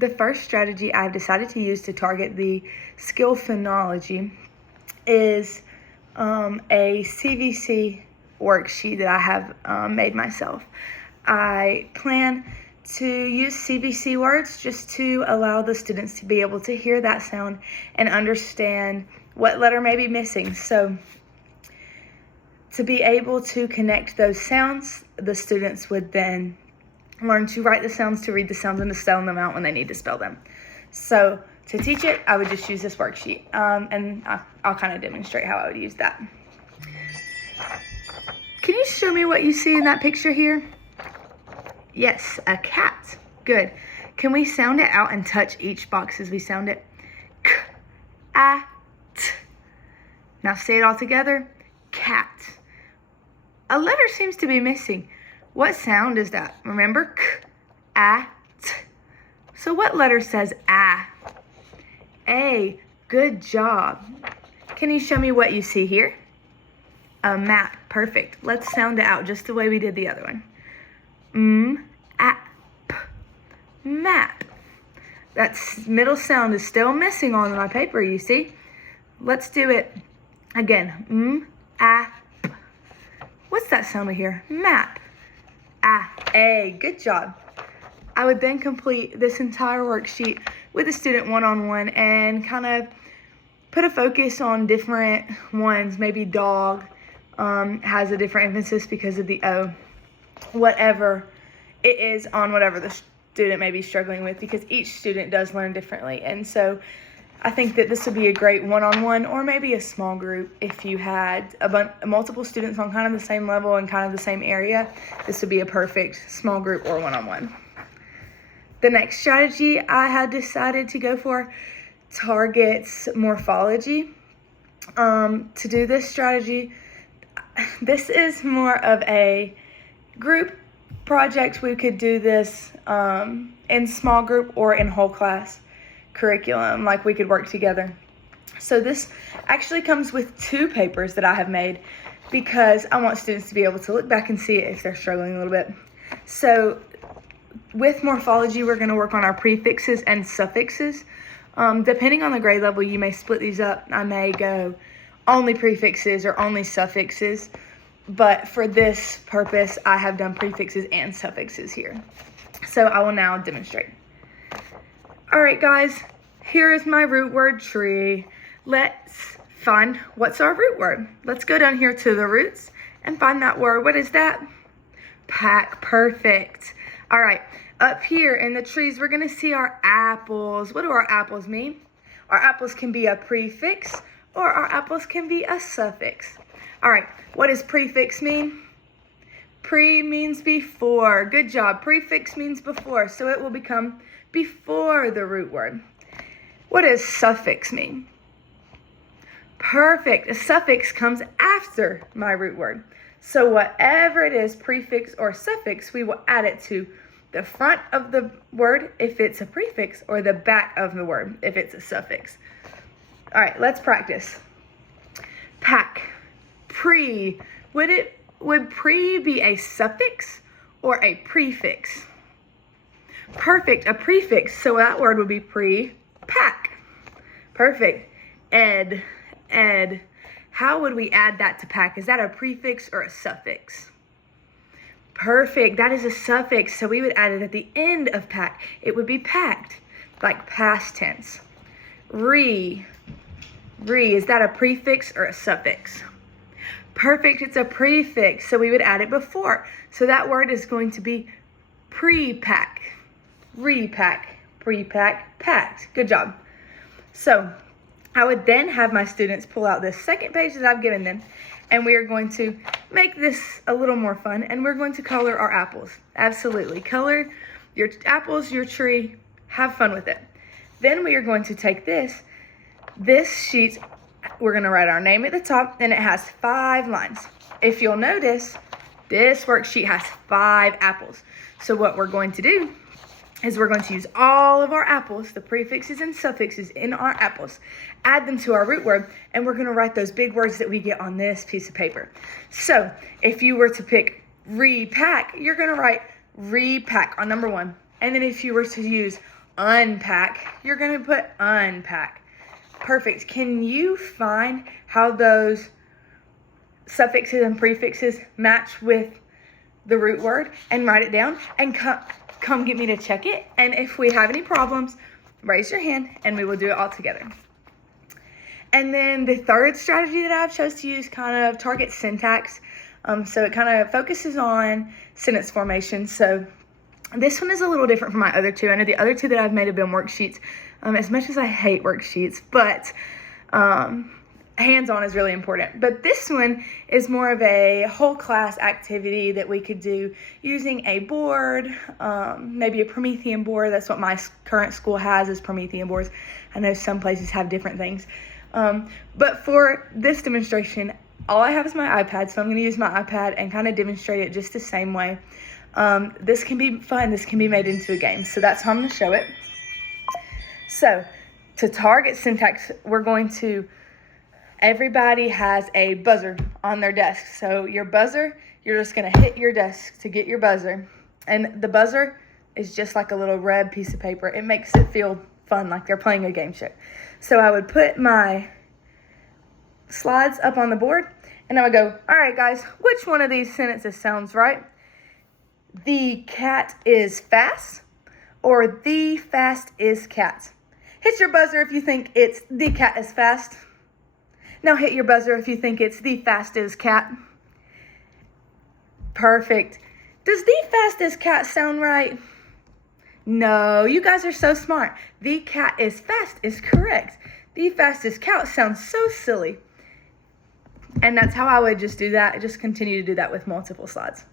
the first strategy I've decided to use to target the skill phonology is a CVC worksheet that I have made myself. I plan to use CVC words just to allow the students to be able to hear that sound and understand what letter may be missing. So to be able to connect those sounds, the students would then learn to write the sounds, to read the sounds, and to spell them out when they need to spell them. So to teach it, I would just use this worksheet, and I'll kind of demonstrate how I would use that. Can you show me what you see in that picture here? Yes, a cat. Good. Can we sound it out and touch each box as we sound it? K, a, t. Now say it all together. Cat. A letter seems to be missing. What sound is that? Remember? K, a, t. So what letter says a? A. Good job. Can you show me what you see here? A map. Perfect. Let's sound it out just the way we did the other one. P. Map. That middle sound is still missing on my paper, you see? Let's do it again. P. What's that sound we hear? Map. A. Good job. I would then complete this entire worksheet with a student one-on-one and kind of put a focus on different ones. Maybe dog has a different emphasis because of the O. Whatever it is on whatever the student may be struggling with, because each student does learn differently. And so I think that this would be a great one-on-one or maybe a small group. If you had multiple students on kind of the same level and kind of the same area, this would be a perfect small group or one-on-one. The next strategy I had decided to go for targets morphology. To do this strategy, this is more of a group project. We could do this in small group or in whole class curriculum, like we could work together. So this actually comes with 2 papers that I have made because I want students to be able to look back and see it if they're struggling a little bit. So with morphology, we're going to work on our prefixes and suffixes. Depending on the grade level, you may split these up. I may go only prefixes or only suffixes, but for this purpose, I have done prefixes and suffixes here. So I will now demonstrate. All right, guys, here is my root word tree. Let's find what's our root word. Let's go down here to the roots and find that word. What is that? Pack. Perfect. All right, up here in the trees, we're going to see our apples. What do our apples mean? Our apples can be a prefix or our apples can be a suffix. All right, what does prefix mean? Pre means before. Good job. Prefix means before, so it will become before the root word. What does suffix mean? Perfect. A suffix comes after my root word. So whatever it is, prefix or suffix, we will add it to the front of the word if it's a prefix or the back of the word if it's a suffix. All right, let's practice. Pack. Pre. Would pre be a suffix or a prefix? Perfect, a prefix. So that word would be pre-pack. Perfect. Ed. How would we add that to pack? Is that a prefix or a suffix? Perfect, that is a suffix. So we would add it at the end of pack. It would be packed, like past tense. Re, is that a prefix or a suffix? Perfect, it's a prefix. So we would add it before. So that word is going to be pre-pack. Repack, pre-pack, packed. Good job. So I would then have my students pull out this second page that I've given them, and we are going to make this a little more fun, and we're going to color our apples. Absolutely. Color your apples, your tree. Have fun with it. Then we are going to take this sheet, we're going to write our name at the top, and it has 5 lines. If you'll notice, this worksheet has 5 apples. So what we're going to do is we're going to use all of our apples, the prefixes and suffixes in our apples, add them to our root word, and we're going to write those big words that we get on this piece of paper. So if you were to pick repack, you're going to write repack on number 1. And then if you were to use unpack, you're going to put unpack. Perfect. Can you find how those suffixes and prefixes match with the root word and write it down and come get me to check it? And if we have any problems, raise your hand and we will do it all together. And then the third strategy that I've chose to use kind of targets syntax. So it kind of focuses on sentence formation. So this one is a little different from my other two. I know the other two that I've made have been worksheets. As much as I hate worksheets, but hands-on is really important. But this one is more of a whole class activity that we could do using a board, maybe a Promethean board. That's what my current school has, is Promethean boards. I know some places have different things. But for this demonstration, all I have is my iPad, so I'm going to use my iPad and kind of demonstrate it just the same way. This can be fun. This can be made into a game. So that's how I'm going to show it. So to target syntax, we're going to, everybody has a buzzer on their desk. So your buzzer, you're just going to hit your desk to get your buzzer. And the buzzer is just like a little red piece of paper. It makes it feel fun, like they're playing a game show. So I would put my slides up on the board and I would go, all right, guys, which one of these sentences sounds right? The cat is fast, or the fast is cat. Hit your buzzer if you think it's the cat is fast. Now hit your buzzer if you think it's the fast is cat. Perfect. Does the fast is cat sound right? No, you guys are so smart. The cat is fast is correct. The fastest cat sounds so silly. And that's how I would just do that. Just continue to do that with multiple slides.